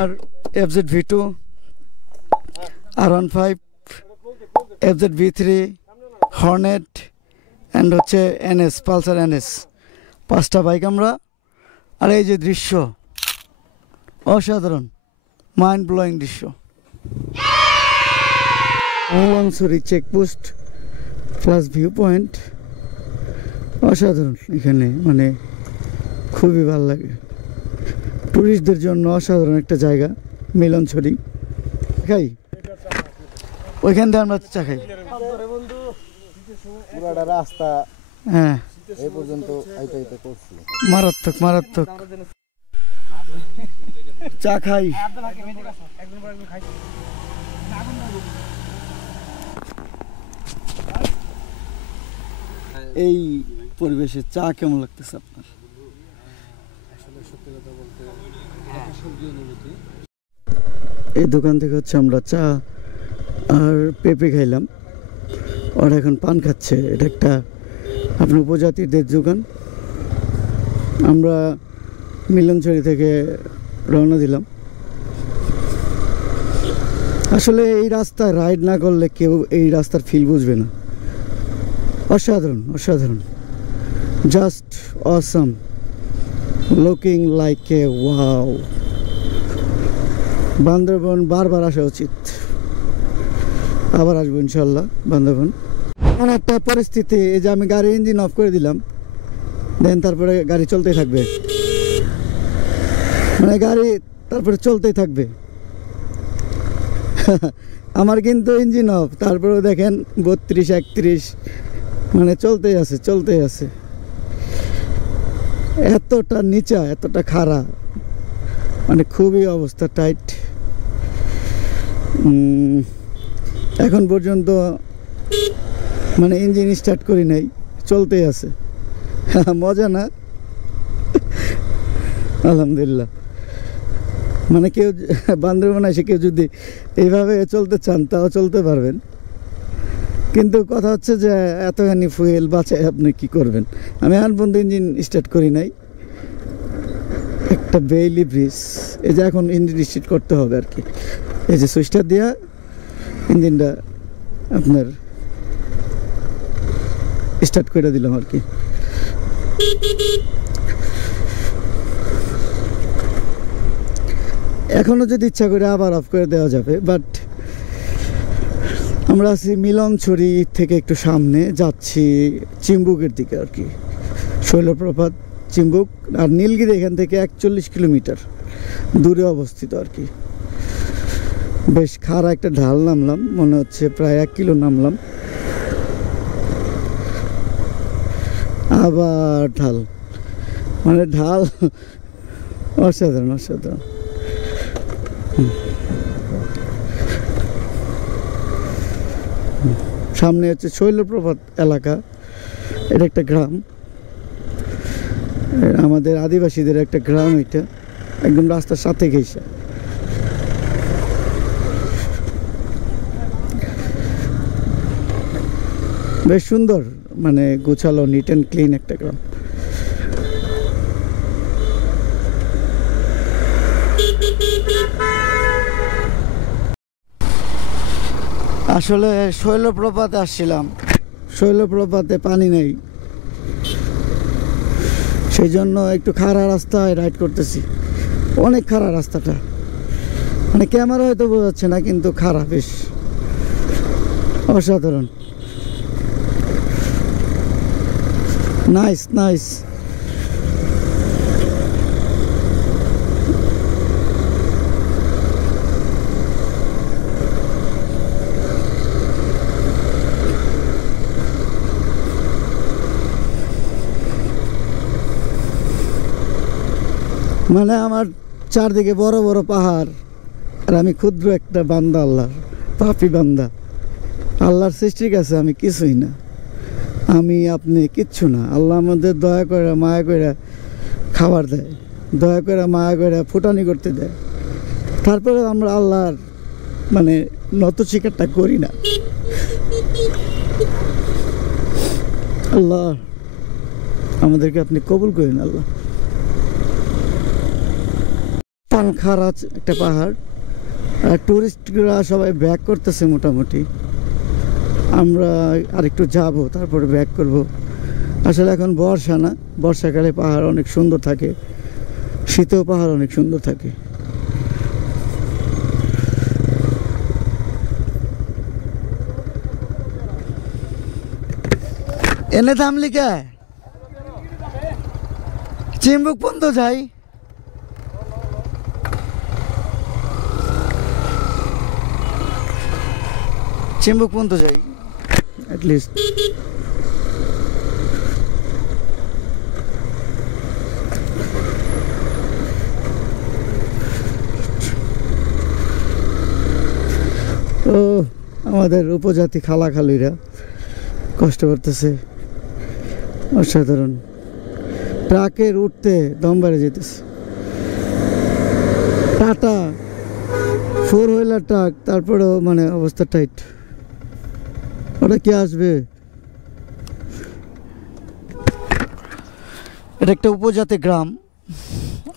R FZ-V2, R15, FZ-V3, Hornet and হচ্ছে NS, Pulsar NS, 5টা bike আমরা। আর এই যে দৃশ্য, অসাধারণ, মাইন্ড ব্লোয়িং দৃশ্য। Olangchhari checkpost plus view point, অসাধারণ। এখানে মানে খুবই ভালো লাগে, টুরিস্টদের জন্য অসাধারণ একটা জায়গা মিলনছড়ি। খাই ওইখান থেকে আমরা চা খাই। পুরাটা রাস্তা হ্যাঁ এই পর্যন্ত আইতে করছি, মারাত্মক মারাত্মক। চা খাই। এই পরিবেশে চা কেমন লাগতেছে আপনার? এই দোকান থেকে হচ্ছে আমরা চা আর পেঁপে খাইলাম, ওরা এখন পান খাচ্ছে। এটা একটা আপনার উপজাতিদের দোকান। আমরা মিলনছড়ি থেকে রওনা দিলাম। আসলে এই রাস্তায় রাইড না করলে কেউ এই রাস্তার ফিল বুঝবে না। অসাধারণ অসাধারণ, just awesome, looking like a wow. Bandarban বারবার আসা উচিত, আবার আসবো ইনশাল্লাহ বান্দরবন। এমন একটা পরিস্থিতি, এই যে আমি গাড়ির ইঞ্জিন অফ করে দিলাম, দেন তারপরে গাড়ি চলতেই থাকবে, মানে গাড়ি তারপরে চলতেই থাকবে। আমার কিন্তু ইঞ্জিন অফ, তারপরেও দেখেন 32, 31, মানে চলতেই আছে চলতেই আছে। এতটা নিচা, এতটা খাড়া, মানে খুবই অবস্থা টাইট। এখন পর্যন্ত মানে ইঞ্জিন স্টার্ট করি নাই, চলতেই আছে। মজা না? আলহামদুলিল্লাহ। মানে কেউ বান্দরবন এসে কেউ যদি এইভাবে চলতে চান তাও চলতে পারবেন, কিন্তু কথা হচ্ছে যে এতখানি ফুয়েল বাঁচায় আপনি কি করবেন। আমি এখন পর্যন্ত ইঞ্জিন স্টার্ট করি নাই। একটা বেইলি ব্রিজ, এই যে এখন ইঞ্জিন স্টার্ট করতে হবে আর কি। এই যে সুইচটা দিয়া ইঞ্জিনটা আপনার স্টার্ট করে দিলাম আর কি। এখনও যদি ইচ্ছা করে আবার অফ করে দেওয়া যাবে, বাট আমরা আছি মিলনছড়ি থেকে একটু সামনে, যাচ্ছি চিম্বুকের দিকে আর কি। শৈলপ্রপাত, চিম্বুক আর নীলগিরি এখান থেকে 41 কিলোমিটার দূরে অবস্থিত আর কি। বেশ খাড়া একটা ঢাল নামলাম, মনে হচ্ছে প্রায় 1 কিলো নামলাম, আবার ঢাল, মানে ঢাল অসাধারণ অসাধারণ। সামনে হচ্ছে শৈলপ্রপাত এলাকা, এটা একটা গ্রাম, আমাদের আদিবাসীদের একটা গ্রাম। এটা একদম রাস্তার সাথে ঘেঁষা। বেশ সুন্দর, মানে গোছালো, নিট অ্যান্ড ক্লিন একটা গ্রাম। আসলে শৈলপ্রপাতে আসছিলাম, শৈলপ্রপাতে পানি নেই, সেই জন্য একটু খাড়া রাস্তায় রাইড করতেছি। অনেক খাড়া রাস্তাটা, মানে ক্যামেরা হয়তো বোঝাচ্ছে না, কিন্তু খাড়া, বেশ অসাধারণ। Nice nice. মানে আমার চারদিকে বড় বড় পাহাড়, আর আমি ক্ষুদ্র একটা বান্দা, আল্লাহর পাপী বান্দা। আল্লাহর সৃষ্টির কাছে আমি কিছুই না, আমি আপনি কিচ্ছু না। আল্লাহ আমাদের দয়া করে মায়া করে খাবার দেয়, দয়া করে মায়া করে ফুটানি করতে দেয়, তারপরে আমরা আল্লাহর মানে নত স্বীকারটা করি না। আল্লাহ আমাদেরকে আপনি কবুল করেন আল্লাহ। পানখারা একটা পাহাড়। আর টুরিস্টরা সবাই ব্যাক করতেছে মোটামুটি। আমরা আরেকটু যাব, তারপরে ব্যাক করব। আসলে এখন বর্ষা না, বর্ষাকালে পাহাড় অনেক সুন্দর থাকে, শীতেও পাহাড় অনেক সুন্দর থাকে। এনে থামলি কে? চিম্বুক পর্যন্ত যাই। চিম্বুক পর্যন্ত যাই অ্যাটলিস্ট। তো আমাদের উপজাতি খালাখালিরা কষ্ট করতেছে অসাধারণ। ট্রাকের উঠতে দম বেড়ে যেতেছে। টাটা 4 হুইলার ট্রাক, তারপরেও মানে অবস্থা টাইট। ওটা কি আসবে? এটা একটা উপজাতি গ্রাম,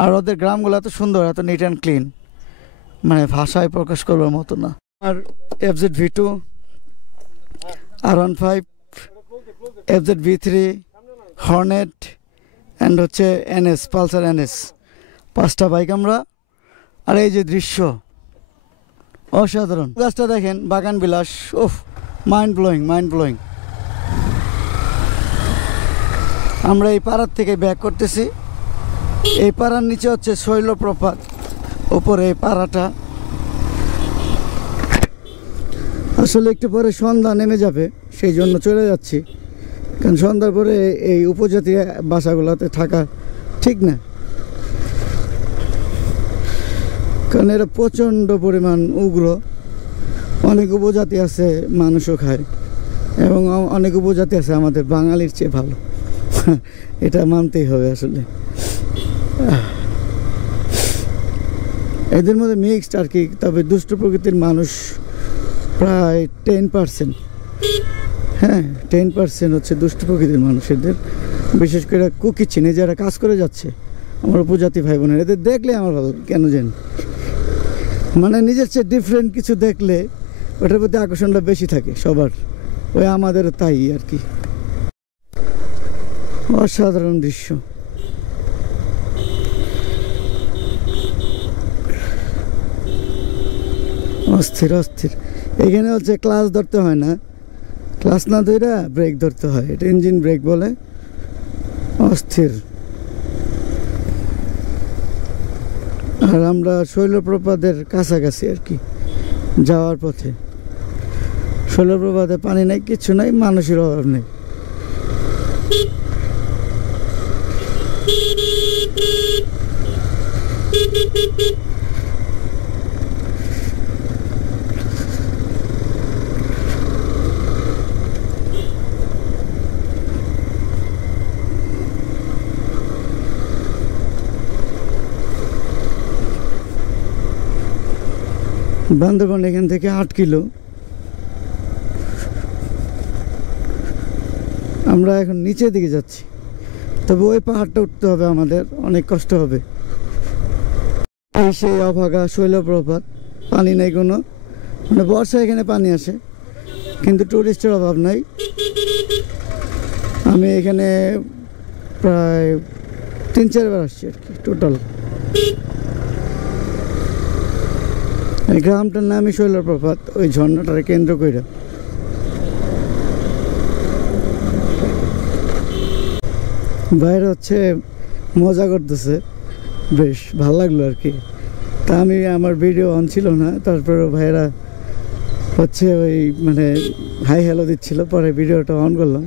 আর ওদের গ্রামগুলো এত সুন্দর, এত নিট অ্যান্ড ক্লিন, মানে ভাষায় প্রকাশ করবার মতো না। আর FZ-V2, R15, FZ-V3, Hornet and হচ্ছে NS, পালসার NS, 5টা বাইক আমরা। আর এই যে দৃশ্য অসাধারণ। গাছটা দেখেন, বাগান বিলাস, ওফ, মাইন্ড ব্লোয়িং, মাইন্ড ব্লোয়িং। আমরা এই পাড়ার থেকে ব্যাক করতেছি। এই পাড়ার নিচে হচ্ছে শৈলপ্রপাত, উপরে এই পাড়াটা। আসলে একটু পরে সন্ধ্যা নেমে যাবে, সেই জন্য চলে যাচ্ছি, কারণ সন্ধ্যার পরে এই উপজাতি বাসাগুলোতে থাকা ঠিক না, কারণ এরা প্রচণ্ড পরিমাণ উগ্র। অনেক উপজাতি আছে মানুষও খায়, এবং অনেক উপজাতি আছে আমাদের বাঙালির চেয়ে ভালো, এটা মানতেই হবে আসলে। এদের মধ্যে মিক্সড আর কি, তবে দুষ্ট প্রকৃতির মানুষ প্রায় 10%। হ্যাঁ, 10% হচ্ছে দুষ্ট প্রকৃতির মানুষ এদের। বিশেষ করে কুকি চিনে যারা কাজ করে যাচ্ছে, আমার উপজাতি ভাই বোনের, এদের দেখলে আমার ভালো কেন জানি, মানে নিজের চেয়ে ডিফারেন্ট কিছু দেখলে ওটার প্রতি আকর্ষণটা বেশি থাকে সবার। ওই আমাদেরও তাই আর কি। অসাধারণ দৃশ্য। অস্থির অস্থির। এখানে হচ্ছে ক্লাস ধরতে হয় না, ক্লাস না ধরে ব্রেক ধরতে হয়, এটা ইঞ্জিন ব্রেক বলে। অস্থির। আর আমরা শৈলপ্রপাতের কাছাকাছি আর কি, যাওয়ার পথে। শৈলপ্রপাতে পানি নাই, কিচ্ছু নাই, মানুষের অভাব নেই। বান্দরবান এখান থেকে 8 কিলো। আমরা এখন নিচের দিকে যাচ্ছি, তবে ওই পাহাড়টা উঠতে হবে আমাদের, অনেক কষ্ট হবে। এই সেই অভাগা শৈলপ্রপাত, পানি নেই কোনো, মানে বর্ষা এখানে পানি আসে, কিন্তু টুরিস্টের অভাব নাই। আমি এখানে প্রায় 3-4 বার আসছি আর কি টোটাল। এই গ্রামটার নামই শৈলপ্রপাত, ওই ঝর্ণাটারে কেন্দ্র করে। বাইরে হচ্ছে মজা করতেছে, বেশ ভালো লাগলো আর কি। তা আমি, আমার ভিডিও অন ছিল না, তারপরেও ভাইয়েরা হচ্ছে ওই মানে হাই হ্যালো দিচ্ছিল, পরে ভিডিওটা অন করলাম।